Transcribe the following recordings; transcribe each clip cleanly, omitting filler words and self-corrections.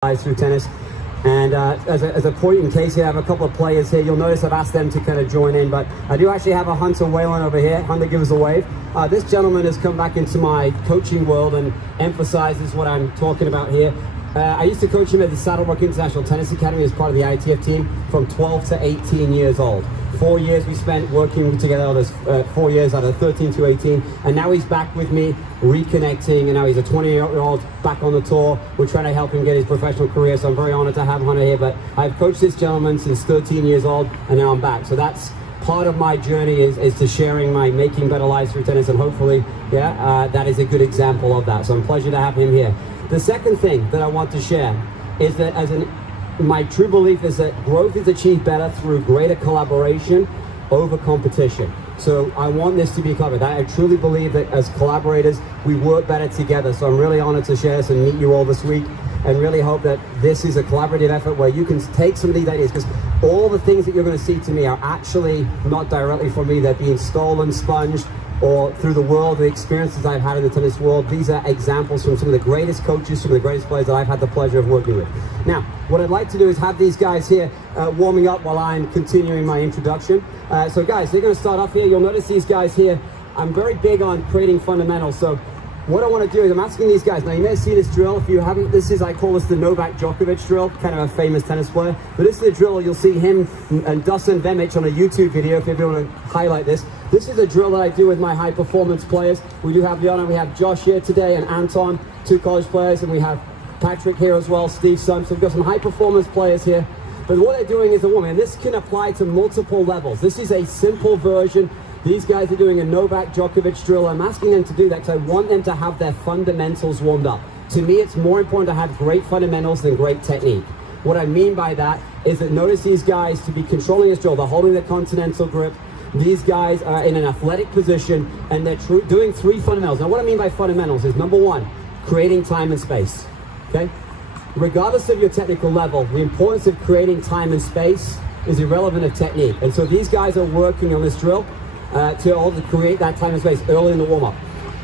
through tennis. And as a point, in case you have a couple of players here, you'll notice I've asked them to kind of join in, but I do actually have a Hunter Whalen over here. Hunter, give us a wave. This gentleman has come back into my coaching world and emphasizes what I'm talking about here. I used to coach him at the Saddlebrook International Tennis Academy as part of the ITF team from 12 to 18 years old. 4 years we spent working together, those 4 years out of 13 to 18, and now he's back with me, reconnecting, and now he's a 20-year-old back on the tour. We're trying to help him get his professional career, so I'm very honored to have Hunter here, but I've coached this gentleman since 13 years old, and now I'm back. So that's part of my journey is to sharing my making better lives through tennis, and hopefully, that is a good example of that. So I'm pleasure to have him here. The second thing that I want to share is that my true belief is that growth is achieved better through greater collaboration over competition. So I want this to be covered. I truly believe that as collaborators, we work better together. So I'm really honored to share this and meet you all this week, and really hope that this is a collaborative effort where you can take some of these ideas, because all the things that you're going to see to me are actually not directly from me. They're being stolen, sponged, or through the world, the experiences I've had in the tennis world. These are examples from some of the greatest coaches, some of the greatest players that I've had the pleasure of working with. Now, what I'd like to do is have these guys here warming up while I'm continuing my introduction. So guys, they're going to start off here. You'll notice these guys here. I'm very big on creating fundamentals. So what I want to do is I'm asking these guys, now you may see this drill. If you haven't, I call this the Novak Djokovic drill, kind of a famous tennis player. But this is the drill, you'll see him and Dusan Vemic on a YouTube video if you want to highlight this. This is a drill that I do with my high performance players. We do have the honor, we have Josh here today and Anton, two college players, and we have Patrick here as well, Steve Sun. So we've got some high performance players here. But what they're doing is a woman, and this can apply to multiple levels. This is a simple version. These guys are doing a Novak Djokovic drill. I'm asking them to do that because I want them to have their fundamentals warmed up. To me, it's more important to have great fundamentals than great technique. What I mean by that is that notice these guys to be controlling this drill. They're holding the continental grip. These guys are in an athletic position, and they're doing three fundamentals. Now, what I mean by fundamentals is, number one, creating time and space, okay? Regardless of your technical level, the importance of creating time and space is irrelevant of technique. And so these guys are working on this drill to create that time and space early in the warm-up.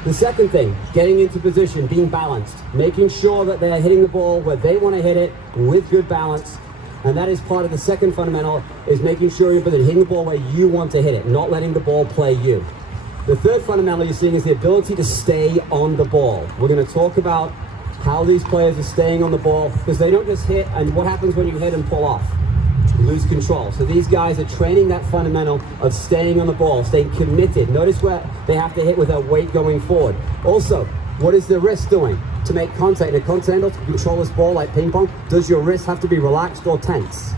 The second thing, getting into position, being balanced, making sure that they're hitting the ball where they want to hit it with good balance. And that is part of the second fundamental, is making sure you're hitting the ball where you want to hit it, not letting the ball play you. The third fundamental you're seeing is the ability to stay on the ball. We're going to talk about how these players are staying on the ball, because they don't just hit, and what happens when you hit and pull off? You lose control. So these guys are training that fundamental of staying on the ball, staying committed. Notice where they have to hit with their weight going forward. Also, what is the wrist doing to make contact? In a continental, to control this ball like ping pong, does your wrist have to be relaxed or tense?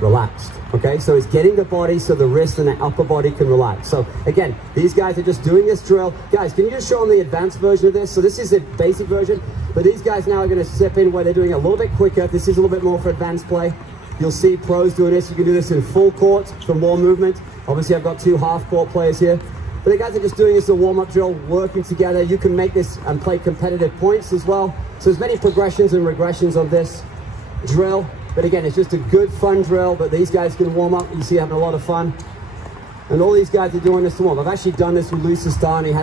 Relaxed. Okay, so it's getting the body so the wrist and the upper body can relax. So again, these guys are just doing this drill. Guys, can you just show them the advanced version of this? So this is the basic version, but these guys now are going to step in where they're doing it a little bit quicker. This is a little bit more for advanced play. You'll see pros doing this. You can do this in full court for more movement. Obviously, I've got two half-court players here. But the guys are just doing this as a warm-up drill, working together. You can make this and play competitive points as well. So there's many progressions and regressions of this drill. But again, it's just a good, fun drill that these guys can warm up. You see having a lot of fun. And all these guys are doing this to warm up. I've actually done this with Lisa Stefani. I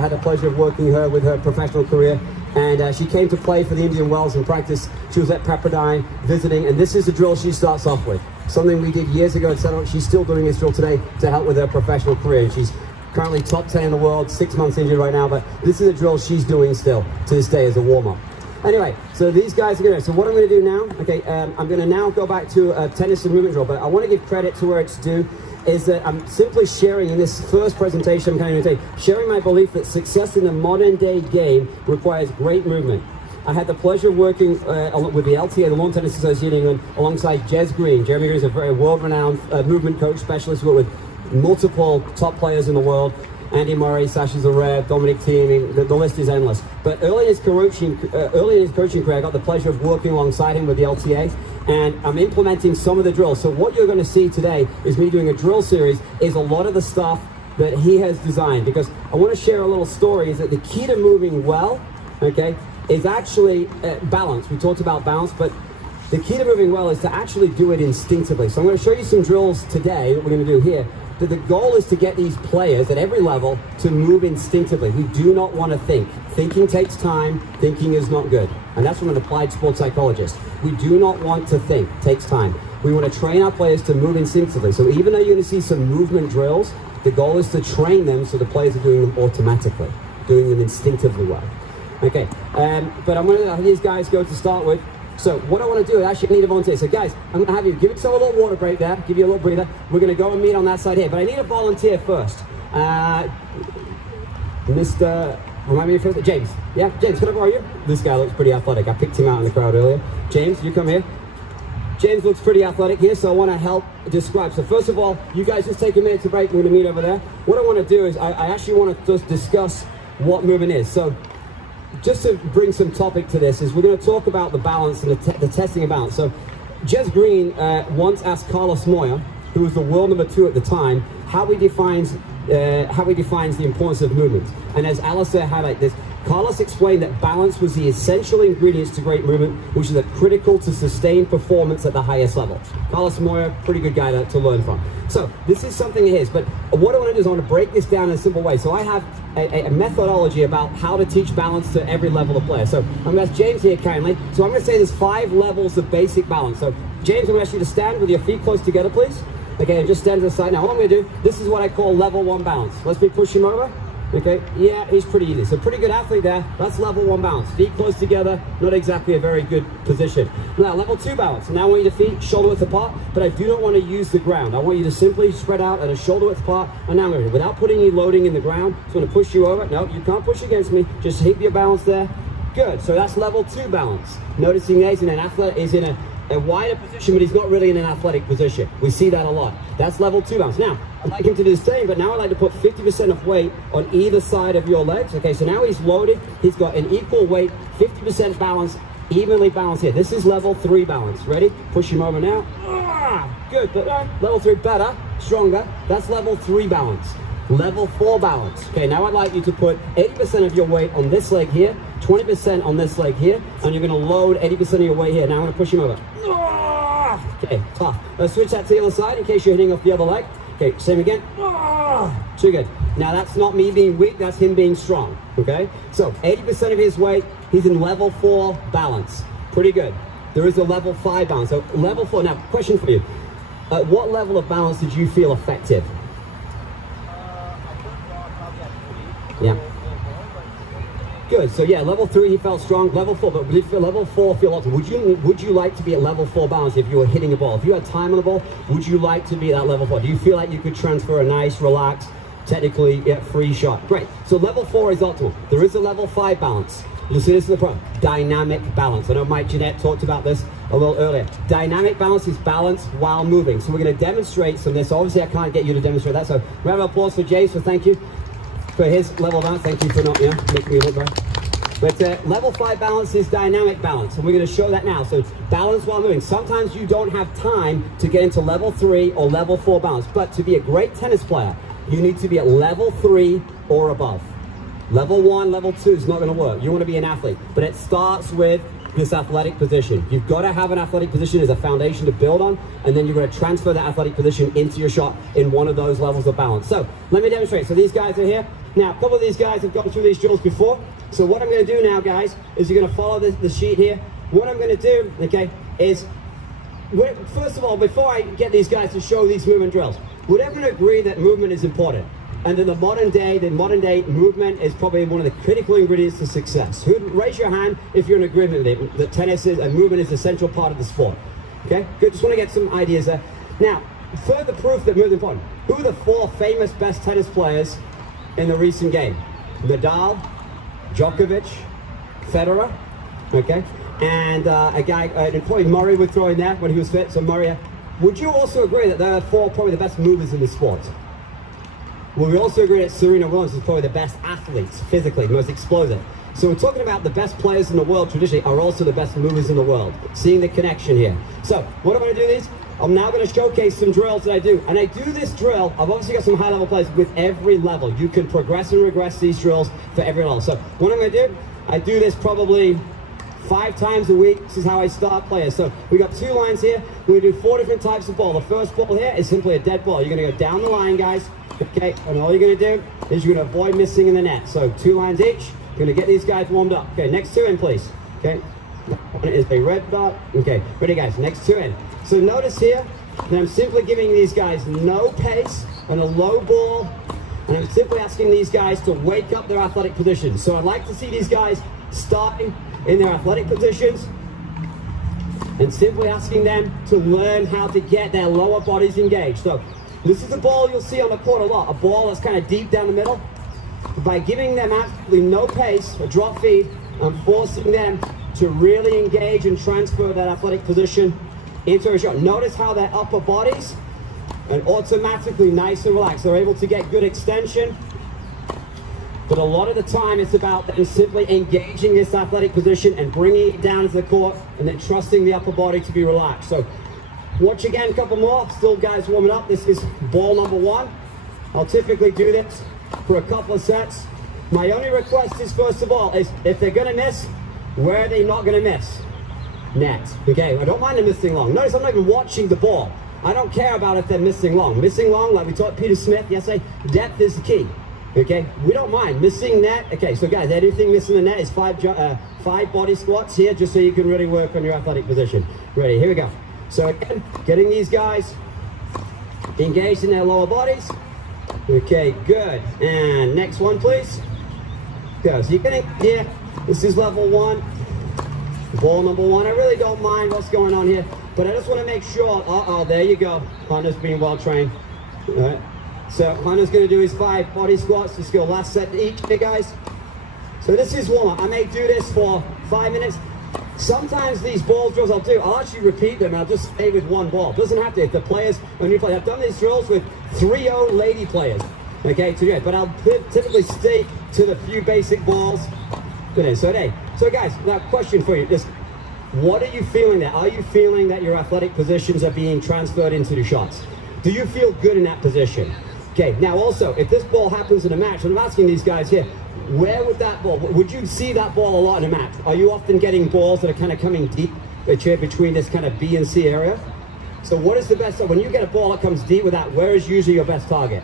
had the pleasure of working her with her professional career. And she came to play for the Indian Wells in practice. She was at Pepperdine visiting, and this is the drill she starts off with. Something we did years ago at Saddlebrook. She's still doing this drill today to help with her professional career. And she's currently top 10 in the world, 6 months injured right now, but this is a drill she's doing still to this day as a warm-up. Anyway, so these guys are going to, so what I'm going to do now, okay, I'm going to now go back to a tennis and movement drill, but I want to give credit to where it's due, is that I'm simply sharing in this first presentation, sharing my belief that success in the modern day game requires great movement. I had the pleasure of working with the LTA, the Lawn Tennis Association of England, alongside Jez Green. Jeremy Green is a very world-renowned movement coach specialist who worked with multiple top players in the world. Andy Murray, Sasha Zverev, Dominic Thiem, the list is endless. But early in his coaching career, I got the pleasure of working alongside him with the LTA, and I'm implementing some of the drills. So what you're going to see today is me doing a drill series, is a lot of the stuff that he has designed, because I want to share a little story, is that the key to moving well, okay, is actually balance. We talked about balance, but the key to moving well is to actually do it instinctively. So I'm going to show you some drills today that we're going to do here, But the goal is to get these players at every level to move instinctively. We do not want to think. Thinking takes time. Thinking is not good. And that's from an applied sports psychologist. We do not want to think. It takes time. We want to train our players to move instinctively. So even though you're going to see some movement drills, the goal is to train them so the players are doing them automatically, doing them instinctively well. Okay, but I'm going to have these guys go to start with. So what I want to do is actually need a volunteer. So guys, I'm going to have you give yourself a little water break there, give you a little breather. We're going to go and meet on that side here, but I need a volunteer first. Mr. Remind me first, James. Yeah, James, can I borrow you? This guy looks pretty athletic. I picked him out in the crowd earlier. James, you come here. James looks pretty athletic here, so I want to help describe. So first of all, you guys just take a minute to break. We're going to meet over there. What I want to do is I actually want to just discuss what movement is. So just to bring some topic to this is we're going to talk about the balance and the testing of balance. So Jez Green once asked Carlos Moya, who was the world number 2 at the time, how he defines the importance of movement. And as Alistair highlighted this, Carlos explained that balance was the essential ingredients to great movement, which is critical to sustain performance at the highest level. Carlos Moya, pretty good guy to learn from. So this is something of his, but what I want to do is I want to break this down in a simple way. So I have a methodology about how to teach balance to every level of player. So I'm going to ask James here kindly. So I'm going to say there's 5 levels of basic balance. So James, I'm going to ask you to stand with your feet close together, please. Okay, and just stand to the side. Now what I'm going to do, this is what I call level 1 balance. Let's me push him over. Okay, yeah, he's pretty easy. So pretty good athlete there. That's level 1 balance. Feet close together, not exactly a very good position. Now, level 2 balance. Now I want you to feet shoulder width apart, but I do not want to use the ground. I want you to simply spread out at a shoulder width apart. And now without putting any loading in the ground, so I'm going to push you over. No, you can't push against me. Just keep your balance there. Good, so that's level 2 balance. Noticing that he's in an athlete, is in a wider position, but he's not really in an athletic position. We see that a lot. That's level 2 balance. Now, I'd like him to do the same, but now I'd like to put 50% of weight on either side of your legs. Okay, so now he's loaded. He's got an equal weight, 50% balance, evenly balanced here. This is level 3 balance. Ready? Push him over now. Good, but level 3, better, stronger. That's level 3 balance. Level 4 balance. Okay, now I'd like you to put 80% of your weight on this leg here, 20% on this leg here, and you're going to load 80% of your weight here. Now I'm going to push him over. Okay, tough. Let's switch that to the other side in case you're hitting off the other leg. Okay, same again. Too good. Now that's not me being weak, that's him being strong. Okay, so 80% of his weight, he's in level 4 balance. Pretty good. There is a level 5 balance. So level 4. Now, question for you. At what level of balance did you feel effective? Yeah. Good. So yeah, level 3 he felt strong. Level 4, but did level 4 feel awesome? Would you like to be at level 4 balance if you were hitting a ball? If you had time on the ball, would you like to be at that level 4? Do you feel like you could transfer a nice, relaxed, technically free shot? Great. So level 4 is optimal. There is a level 5 balance. You see, this is the problem. Dynamic balance. I know Mike Jeanette talked about this a little earlier. Dynamic balance is balance while moving. So we're going to demonstrate some of this. Obviously, I can't get you to demonstrate that. So round of applause for Jay. So thank you for his level of balance. Thank you for not, making me look right. But level 5 balance is dynamic balance, and we're going to show that now. So balance while moving. Sometimes you don't have time to get into level 3 or level 4 balance, but to be a great tennis player, you need to be at level 3 or above. Level 1, level 2 is not going to work. You want to be an athlete, but it starts with this athletic position. You've got to have an athletic position as a foundation to build on, and then you're going to transfer that athletic position into your shot in one of those levels of balance. So let me demonstrate. So these guys are here. Now, a couple of these guys have gone through these drills before. So what I'm going to do now, guys, is you're going to follow the sheet here. What I'm going to do, okay, is, first of all, before I get these guys to show these movement drills, would everyone agree that movement is important? And in the modern day movement is probably one of the critical ingredients to success. Raise your hand if you're in agreement with it, that tennis is, and movement is an essential part of the sport. Okay, good, just want to get some ideas there. Now, further proof that movement is important. Who are the 4 famous best tennis players in the recent game? Nadal, Djokovic, Federer, okay? And a guy, probably Murray would throw in there when he was fit, so Murray. Would you also agree that they're 4 probably the best movers in the sport? Well, we also agree that Serena Williams is probably the best athletes, physically, the most explosive. So we're talking about the best players in the world traditionally are also the best movers in the world. Seeing the connection here. So what I'm going to do is, I'm now going to showcase some drills that I do. And I do this drill, I've obviously got some high level players with every level. You can progress and regress these drills for every level. So what I'm going to do, I do this probably 5 times a week. This is how I start players. So we got 2 lines here. We're going to do 4 different types of ball. The first ball here is simply a dead ball. You're going to go down the line, guys. Okay, and all you're going to do is you're going to avoid missing in the net. So 2 lines each. You're going to get these guys warmed up. Okay, next 2 in, please. Okay, one is a red dot. Okay, ready, guys, next 2 in. So notice here that I'm simply giving these guys no pace and a low ball, and I'm simply asking these guys to wake up their athletic positions. So I'd like to see these guys starting in their athletic positions and simply asking them to learn how to get their lower bodies engaged. So this is a ball you'll see on the court a lot, a ball that's kind of deep down the middle. By giving them absolutely no pace, a drop feed, I'm forcing them to really engage and transfer that athletic position into a shot. Notice how their upper bodies are automatically nice and relaxed. They're able to get good extension. But a lot of the time it's about them simply engaging this athletic position and bringing it down to the court and then trusting the upper body to be relaxed. So watch again, a couple more. Still guys warming up. This is ball number 1. I'll typically do this for a couple of sets. My only request is, first of all, is if they're going to miss, where are they not going to miss? Net. Okay, I don't mind them missing long. Notice I'm not even watching the ball. I don't care about if they're missing long. Missing long, like we taught Peter Smith yesterday, depth is the key. Okay, we don't mind missing net. Okay, so guys, anything missing the net is 5 body squats here, just so you can really work on your athletic position. Ready, here we go. So again, getting these guys engaged in their lower bodies. Okay, good. And next one, please. Go. So you're getting here. This is level 1. Ball number 1. I really don't mind what's going on here, but I just want to make sure. There you go. Hunter's being well trained. All right. So Hunter's going to do his 5 body squats. Let's go last set each, okay, guys. So this is warm up. I may do this for 5 minutes. Sometimes these ball drills I'll actually repeat them. I'll just stay with 1 ball. Doesn't have to. If the players, when you play, I've done these drills with 3-0 lady players. Okay, so yeah, but I'll typically stick to the few basic balls. So guys, now question for you. Just what are you feeling there? Are you feeling that your athletic positions are being transferred into the shots? Do you feel good in that position? Okay, now also, if this ball happens in a match, and I'm asking these guys here, where would that ball, would you see that ball a lot in a match? Are you often getting balls that are kind of coming deep between this kind of B and C area? So what is the best, so when you get a ball that comes deep with that, where is usually your best target?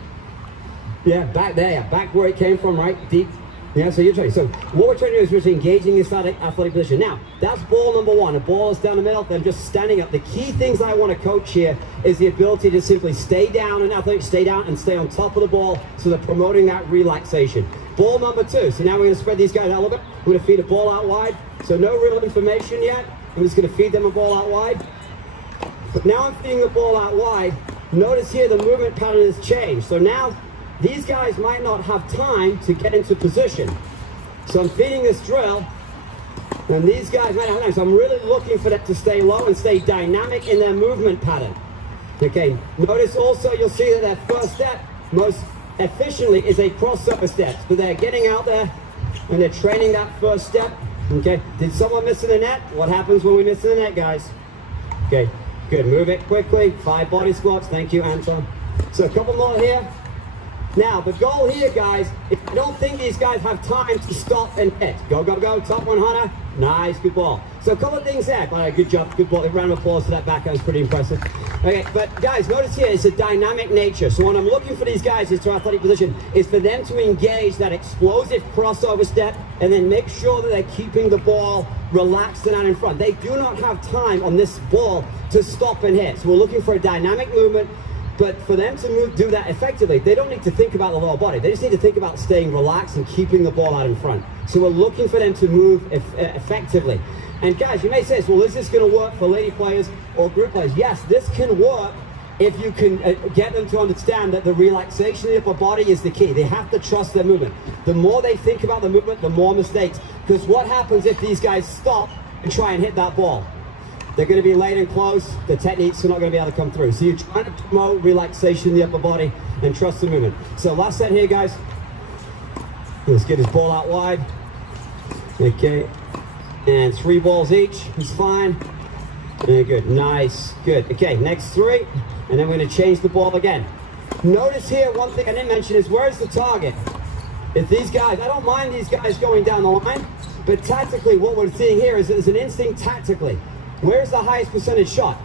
Yeah, back there, back where it came from, right? Deep. Yeah, so you're trying. So what we're trying to do is just engaging this athletic position. Now, that's ball number 1. The ball is down the middle, then just standing up. The key things I want to coach here is the ability to simply stay down and athletic, stay down and stay on top of the ball, so they're promoting that relaxation. Ball number 2. So now we're going to spread these guys out a little bit. We're going to feed a ball out wide. So no real information yet. I'm just going to feed them a ball out wide. But now I'm feeding the ball out wide. Notice here the movement pattern has changed. So now these guys might not have time to get into position. So I'm feeding this drill, and these guys might have time. So I'm really looking for them to stay low and stay dynamic in their movement pattern. Okay, notice also you'll see that their first step most efficiently is a crossover step. So they're getting out there and they're training that first step. Okay, did someone miss in the net? What happens when we miss in the net, guys? Okay, good, move it quickly. 5 body squats, thank you, Anton. So a couple more here. Now, the goal here, guys, if you don't think these guys have time to stop and hit. Go, go, go, top 1, Hunter. Nice, good ball. So a couple of things there. Good job, good ball. A round of applause for that backhand was pretty impressive. Okay, but guys, notice here, it's a dynamic nature. So what I'm looking for these guys is to athletic position, is for them to engage that explosive crossover step and then make sure that they're keeping the ball relaxed and out in front. They do not have time on this ball to stop and hit. So we're looking for a dynamic movement. But for them to do that effectively, they don't need to think about the lower body. They just need to think about staying relaxed and keeping the ball out in front. So we're looking for them to move effectively. And guys, you may say, well, is this going to work for lady players or group players? Yes, this can work if you can get them to understand that the relaxation of the upper body is the key. They have to trust their movement. The more they think about the movement, the more mistakes. Because what happens if these guys stop and try and hit that ball? They're going to be late and close. The techniques are not going to be able to come through. So you're trying to promote relaxation in the upper body and trust the movement. So last set here, guys. Let's get his ball out wide. Okay. And 3 balls each. He's fine. Very good. Nice. Good. Okay, next 3. And then we're going to change the ball again. Notice here, one thing I didn't mention is where's the target? If these guys, I don't mind these guys going down the line, But tactically, what we're seeing here is an instinct tactically. Where's the highest percentage shot?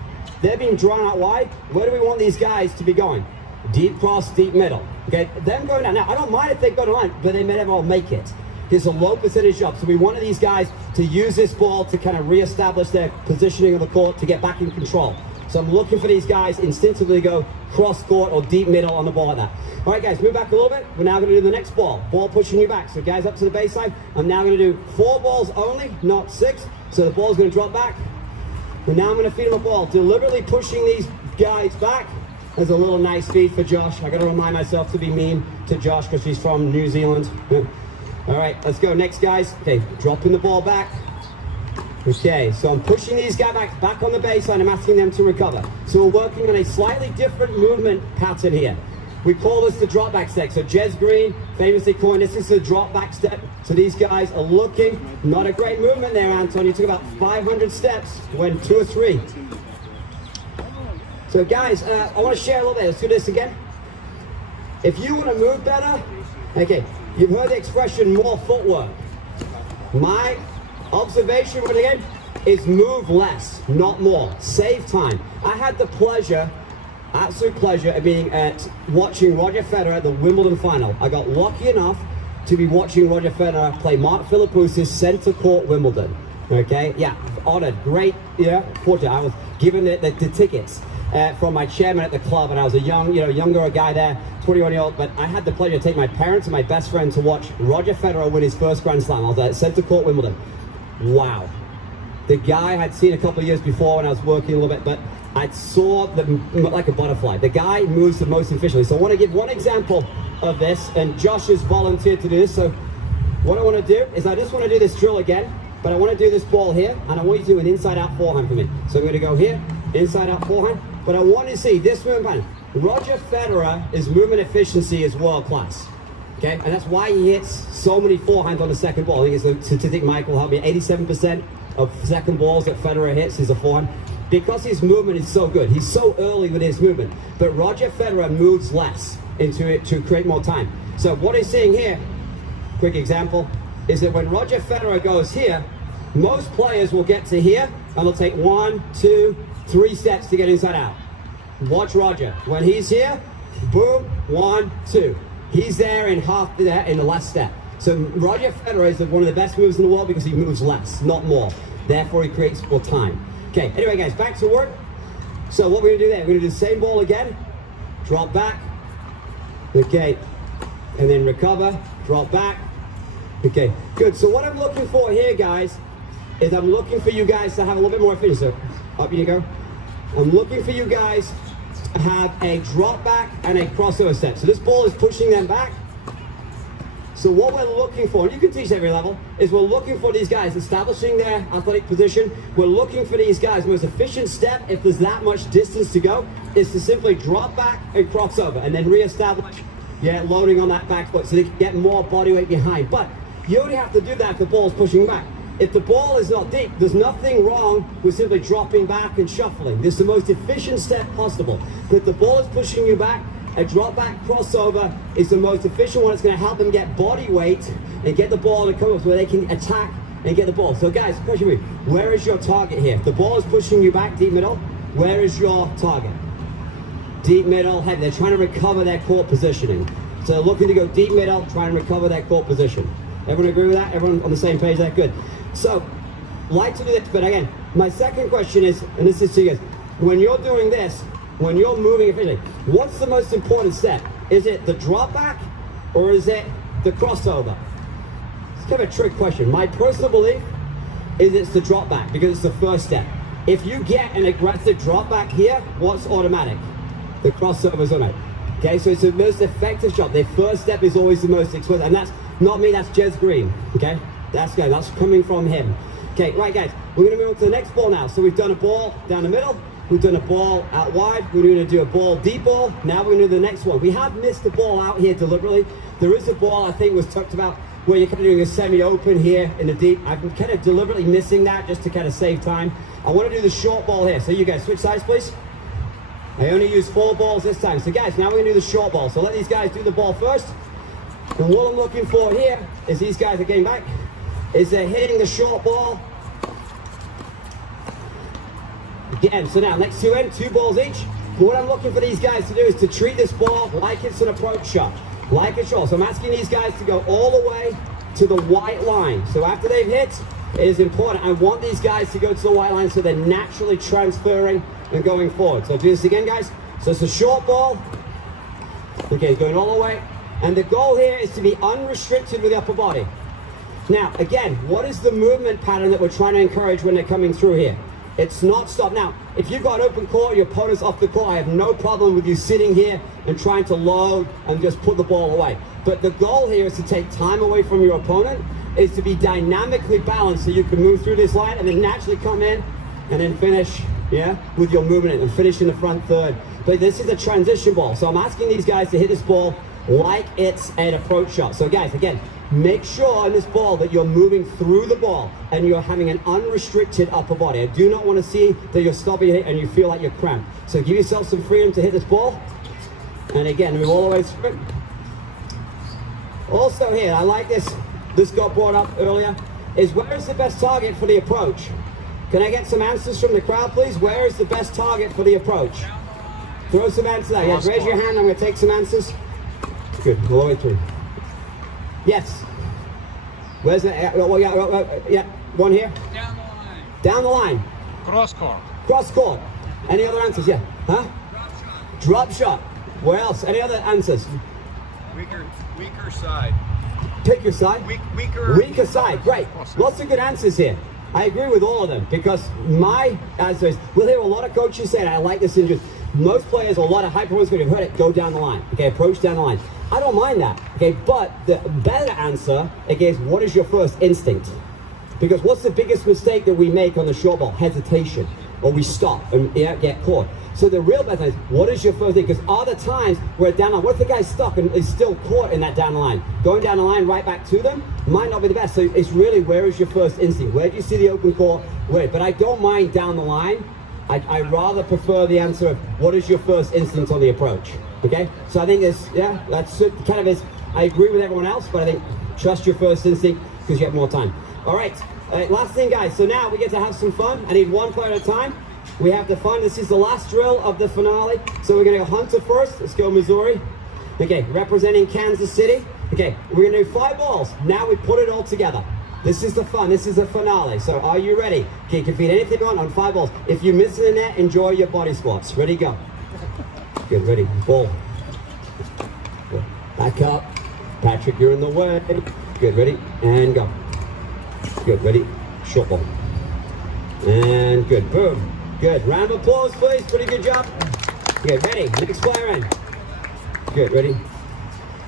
They're being drawn out wide. Where do we want these guys to be going? Deep cross, deep middle. Okay, them going down. Now, I don't mind if they go to line, but they may never all make it. It's a low percentage shot. So we wanted these guys to use this ball to kind of reestablish their positioning of the court to get back in control. So I'm looking for these guys instinctively to go cross court or deep middle on the ball like that. All right, guys, move back a little bit. We're now going to do the next ball. Ball pushing you back. So guys, up to the baseline. I'm now going to do 4 balls only, not 6. So the ball's going to drop back. And now I'm going to feed them a ball, deliberately pushing these guys back. There's a little nice feed for Josh. I got to remind myself to be mean to Josh because she's from New Zealand. All right, let's go. Next, guys. Okay, dropping the ball back. Okay, so I'm pushing these guys back on the baseline. I'm asking them to recover. So we're working on a slightly different movement pattern here. We call this the drop back step. So Jez Green famously coined this is a drop back step. So these guys are looking, not a great movement there, Anton. You took about 500 steps, went 2 or 3. So guys, I want to share a little bit. Let's do this again. If you want to move better, okay, you've heard the expression more footwork. My observation with the game is move less, not more. Save time. I had the pleasure, absolute pleasure, of being watching Roger Federer at the Wimbledon final. I got lucky enough to be watching Roger Federer play Mark Philippoussis center court Wimbledon. Okay, yeah, honored, great, yeah, fortunate. I was given the tickets from my chairman at the club, and I was a younger guy there, 21-year-old, but I had the pleasure to take my parents and my best friend to watch Roger Federer win his first Grand Slam. I was at center court Wimbledon. Wow. The guy I'd seen a couple of years before when I was working a little bit, but I saw them like a butterfly. The guy moves the most efficiently. So I want to give one example of this, and Josh has volunteered to do this. So what I want to do is I just want to do this drill again, but I want to do this ball here, and I want you to do an inside-out forehand for me. So I'm going to go here, inside-out forehand, but I want to see this movement. Roger Federer, his movement efficiency is world-class. Okay, and that's why he hits so many forehands on the second ball. I think it's the statistic Michael will help me. 87% of second balls that Federer hits is a forehand. Because his movement is so good. He's so early with his movement. But Roger Federer moves less into it to create more time. So what he's seeing here, quick example, is that when Roger Federer goes here, most players will get to here and they'll take 1, 2, 3 steps to get inside out. Watch Roger. When he's here, boom, 1, 2. He's there in the last step. So Roger Federer is one of the best movers in the world because he moves less, not more. Therefore, he creates more time. Okay, anyway, guys, back to work. So what we're going to do there, we're going to do the same ball again. Drop back. Okay, and then recover. Drop back. Okay, good. So what I'm looking for here, guys, is I'm looking for you guys to have a little bit more efficiency. So up you go. I'm looking for you guys to have a drop back and a crossover step. So this ball is pushing them back. So what we're looking for, and you can teach every level, is we're looking for these guys establishing their athletic position. We're looking for these guys. The most efficient step, if there's that much distance to go, is to simply drop back and cross over and then reestablish, loading on that back foot so they can get more body weight behind. But you only have to do that if the ball's pushing back. If the ball is not deep, there's nothing wrong with simply dropping back and shuffling. This is the most efficient step possible. But if the ball is pushing you back, a drop back crossover is the most efficient one. It's going to help them get body weight and get the ball to come up where they can attack and get the ball. So guys, question for you, where is your target here? If the ball is pushing you back deep middle, where is your target? Deep middle, heavy. They're trying to recover their court positioning. So they're looking to go deep middle, trying to recover their court position. Everyone agree with that? Everyone on the same page there? Good. So, like to do this, but again, my second question is, and this is to you guys, when you're doing this, when you're moving efficiently, what's the most important step? Is it the drop back or is it the crossover? It's kind of a trick question. My personal belief is it's the drop back because it's the first step. If you get an aggressive drop back here, what's automatic? The crossover is automatic. Okay, so it's the most effective shot. The first step is always the most explosive, and that's not me, that's Jez Green. Okay, that's good. That's coming from him. Okay, right, guys, we're going to move on to the next ball now. So we've done a ball down the middle. We've done a ball out wide. We're going to do a ball deep ball. Now we're going to do the next one. We have missed the ball out here deliberately. There is a ball I think was talked about where you're kind of doing a semi-open here in the deep. I'm kind of deliberately missing that just to kind of save time. I want to do the short ball here. So you guys switch sides, please. I only use 4 balls this time. So guys, now we're going to do the short ball. So let these guys do the ball first. And what I'm looking for here is these guys are getting back. is they're hitting the short ball. Again, so now next two in, 2 balls each. But what I'm looking for these guys to do is to treat this ball like it's an approach shot, like a shot. So I'm asking these guys to go all the way to the white line. So after they've hit, it is important. I want these guys to go to the white line so they're naturally transferring and going forward. So do this again, guys. So it's a short ball. Okay, going all the way. And the goal here is to be unrestricted with the upper body. Now, again, what is the movement pattern that we're trying to encourage when they're coming through here? It's not stop. Now, if you've got open court, your opponent's off the court, I have no problem with you sitting here and trying to load and just put the ball away. But the goal here is to take time away from your opponent, is to be dynamically balanced so you can move through this line and then naturally come in and then finish, yeah, with your movement and finish in the front third. But this is a transition ball. So I'm asking these guys to hit this ball like it's an approach shot. So guys, again, make sure on this ball that you're moving through the ball and you're having an unrestricted upper body. I do not want to see that you're stopping it and you feel like you're cramped. So give yourself some freedom to hit this ball. And again, move all the way through it. Also here, I like this got brought up earlier, is where is the best target for the approach? Can I get some answers from the crowd, please? Where is the best target for the approach? Throw some answers out. Yes, raise your hand, I'm going to take some answers. Good, all the way through. Yes. Where's the, yeah, one here? Down the line. Down the line. Cross court. Cross court. Any other answers? Yeah. Huh? Drop shot. Drop shot. Where else? Any other answers? Weaker side. Pick your side. Weaker side. Great. Lots of good answers here. I agree with all of them because my answer is, we'll hear a lot of coaches say, I like this in most players, a lot of high performance coaches have heard it, go down the line. Okay, approach down the line. I don't mind that. Okay, but the better answer, again, is what is your first instinct? Because what's the biggest mistake that we make on the short ball? Hesitation. Or we stop and get caught. So the real best is, what is your first thing? Because other times we're down the line. What if the guy's stuck and is still caught in that down the line? Going down the line right back to them might not be the best. So it's really, where is your first instinct? Where do you see the open court? Where? But I don't mind down the line. I rather prefer the answer of what is your first instinct on the approach. Okay? So I think this, yeah, that's kind of is, I agree with everyone else, but I think trust your first instinct because you have more time. All right, last thing, guys. So now we get to have some fun. I need one player at a time. We have the fun. This is the last drill of the finale. So we're going to go Hunter first. Let's go Missouri. Okay, representing Kansas City. Okay, we're going to do 5 balls. Now we put it all together. This is the fun. This is the finale. So are you ready? Okay, you can feed anything on 5 balls. If you miss the net, enjoy your body squats. Ready, go. Good, ready. Ball. Good. Back up. Patrick, you're in the way. Good, ready? And go. Good, ready? Short ball. And good, boom. Good, round of applause, please. Pretty good job. Good, ready? Next player in. Good, ready?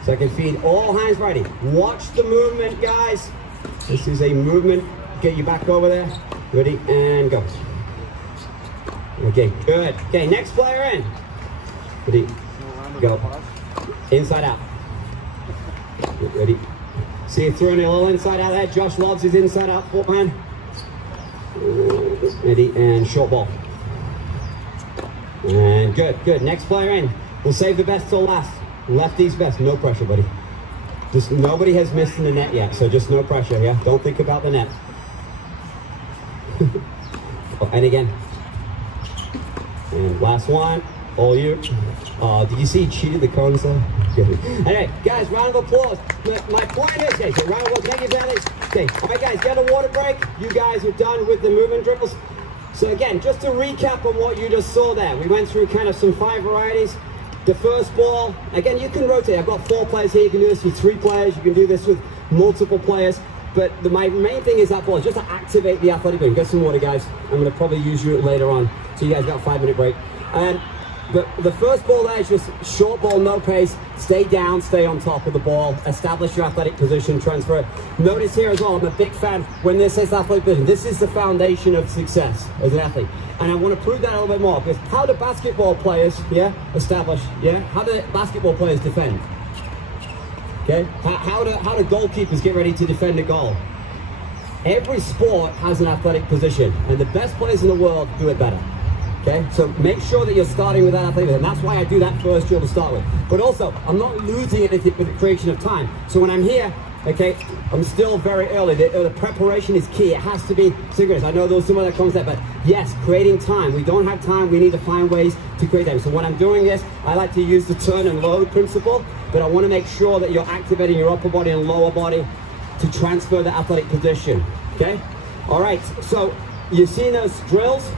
So I can feed all hands ready. Watch the movement, guys. This is a movement. Get you back over there. Ready, and go. Okay, good. Okay, next player in. Ready, go. Inside out. Good, ready? See you throwing a little inside out there. Josh loves his inside out forehand. Ready, and short ball. And good. Next player in. We'll save the best till last. Lefties best. No pressure, buddy. Just nobody has missed in the net yet, so just no pressure, yeah? Don't think about the net. Oh, and again. And last one. All you. Did you see he cheated the cones there? Anyway, guys, round of applause. My point is, okay, so round of applause, thank you, fellas. Okay, all right, guys, get a water break. You guys are done with the movement drills. So again, just to recap on what you just saw there, we went through kind of some 5 varieties. The first ball, again, you can rotate. I've got 4 players here. You can do this with 3 players. You can do this with multiple players. But my main thing is that ball, just to activate the athletic movement. Get some water, guys. I'm going to probably use you later on. So you guys got a 5-minute break. But the first ball there is just short ball, no pace. Stay down, stay on top of the ball. Establish your athletic position, transfer it. Notice here as well, I'm a big fan when this says athletic position. This is the foundation of success as an athlete. And I want to prove that a little bit more because how do basketball players, establish, how do basketball players defend? Okay, how do goalkeepers get ready to defend a goal? Every sport has an athletic position, and the best players in the world do it better. Okay, so make sure that you're starting with that athletic, and that's why I do that first drill to start with. But also, I'm not losing anything with the creation of time. So when I'm here, Okay, I'm still very early. The preparation is key. It has to be synchronous. I know there was some other concept, but yes, creating time. We don't have time. We need to find ways to create time. So when I'm doing this, I like to use the turn and load principle, but I want to make sure that you're activating your upper body and lower body to transfer the athletic position. Okay? All right, so you've seen those drills.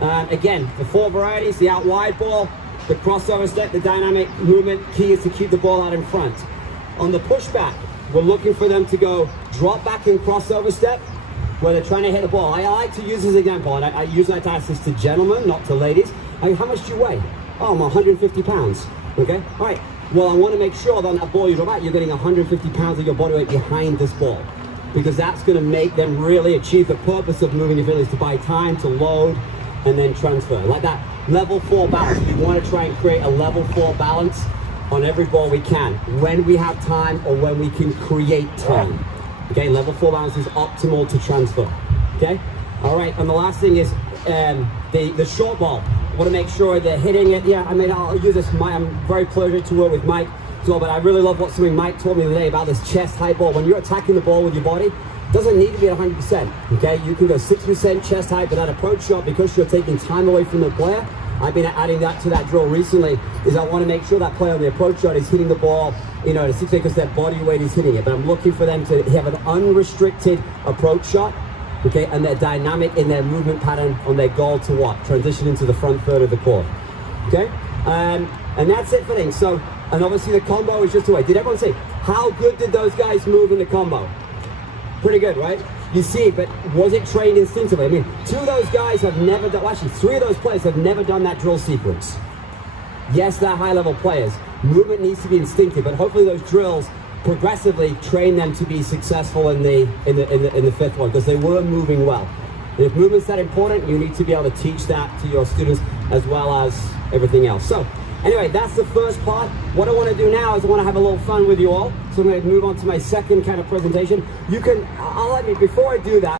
Again, the 4 varieties, the out wide ball, the crossover step, the dynamic movement. Key is to keep the ball out in front. On the pushback, we're looking for them to go drop back in crossover step where they're trying to hit the ball. I like to use this example, and I usually like to ask this to gentlemen, not to ladies. How much do you weigh? Oh, I'm 150 pounds. Okay? All right. Well, I want to make sure that on that ball you drop out, you're getting 150 pounds of your body weight behind this ball, because that's going to make them really achieve the purpose of moving your fingers, to buy time, to load, and then transfer. Like that level 4 balance. We want to try and create a level 4 balance on every ball we can, when we have time or when we can create time. Okay, level 4 balance is optimal to transfer. Okay, all right, and the last thing is the short ball. I want to make sure they're hitting it. Yeah, I mean, I'll use this. I'm very pleased to work with Mike as well, but I really love something Mike taught me today about this chest high ball. When you're attacking the ball with your body, it doesn't need to be at 100%. Okay, you can go 60% chest high, but that approach shot, because you're taking time away from the player. I've been adding that to that drill recently, is I want to make sure that player on the approach shot is hitting the ball, you know, to 60% because their body weight is hitting it. But I'm looking for them to have an unrestricted approach shot, okay, and they're dynamic in their movement pattern on their goal to what? Transition into the front third of the court, okay? And that's it for things. So, and obviously the combo is just a way. Did everyone see how good did those guys move in the combo? Pretty good, right? You see, but was it trained instinctively? I mean, 2 of those guys have never done, well, actually 3 of those players have never done that drill sequence. Yes, they're high-level players. Movement needs to be instinctive, but hopefully those drills progressively train them to be successful in the 5th one, because they were moving well. And if movement's that important, you need to be able to teach that to your students as well as everything else. So, anyway, that's the first part. What I want to do now is I want to have a little fun with you all. So I'm going to move on to my second kind of presentation. Before I do that,